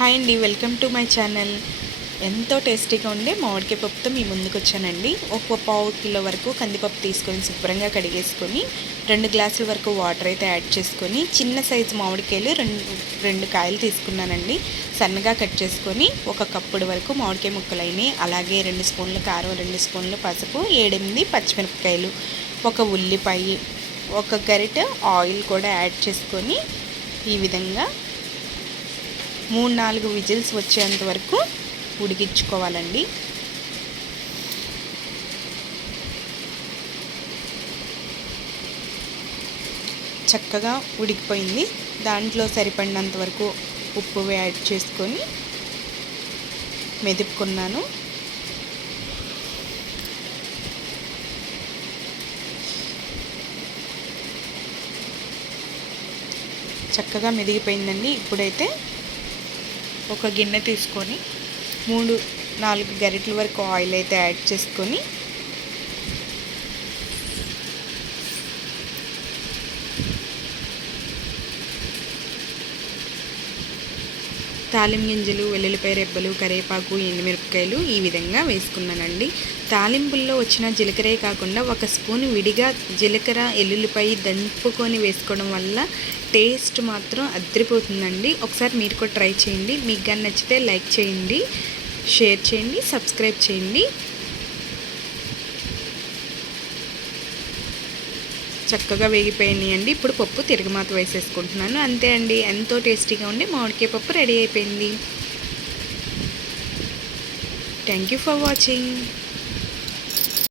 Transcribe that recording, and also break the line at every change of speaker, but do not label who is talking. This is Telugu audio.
హాయ్ అండి వెల్కమ్ టు మై ఛానల్. ఎంతో టేస్టీగా ఉండే మామిడికాయ పప్పుతో మీ ముందుకు వచ్చానండి. ఒక పావు కిలో వరకు కందిపప్పు తీసుకొని శుభ్రంగా కడిగేసుకొని రెండు గ్లాసుల వరకు వాటర్ అయితే యాడ్ చేసుకొని చిన్న సైజు మామిడికాయలు రెండు రెండు కాయలు తీసుకున్నానండి. సన్నగా కట్ చేసుకొని ఒక కప్పుడు వరకు మామిడికాయ ముక్కలు అయినాయి అలాగే రెండు స్పూన్లు కారం రెండు స్పూన్లు పసుపు ఏడెనిమిది పచ్చిమిరపకాయలు ఒక ఉల్లిపాయ ఒక గరిటె ఆయిల్ కూడా యాడ్ చేసుకొని ఈ విధంగా మూడు నాలుగు విజిల్స్ వచ్చేంత వరకు ఉడికించుకోవాలండి. చక్కగా ఉడికిపోయింది. దాంట్లో సరిపడినంత వరకు ఉప్పు యాడ్ చేసుకొని మెదుపుకున్నాను. చక్కగా మెదిగిపోయిందండి. ఇప్పుడైతే ఒక గిన్నె తీసుకొని మూడు నాలుగు గరిటెల వరకు ఆయిల్ అయితే యాడ్ చేసుకొని తాలిం గింజలు వెల్లుల్లిపాయ రెబ్బలు కరివేపాకు ఎండుమిరపకాయలు ఈ విధంగా వేసుకున్నానండి. తాలింపుల్లో వచ్చిన జీలకర్రే కాకుండా ఒక స్పూన్ విడిగా జీలకర్ర ఎల్లుల్లిపాయ దంపుకొని వేసుకోవడం వల్ల టేస్ట్ మాత్రం అద్దరిపోతుందండి. ఒకసారి మీరు కూడా ట్రై చేయండి. మీకు కానీ నచ్చితే లైక్ చేయండి షేర్ చేయండి సబ్స్క్రైబ్ చేయండి. చక్కగా వేగిపోయినాయండి. ఇప్పుడు పప్పు తిరగమాత వేసేసుకుంటున్నాను. అంతే అండి. ఎంతో టేస్టీగా ఉండి మామిడికాయ పప్పు రెడీ అయిపోయింది. Thank you for watching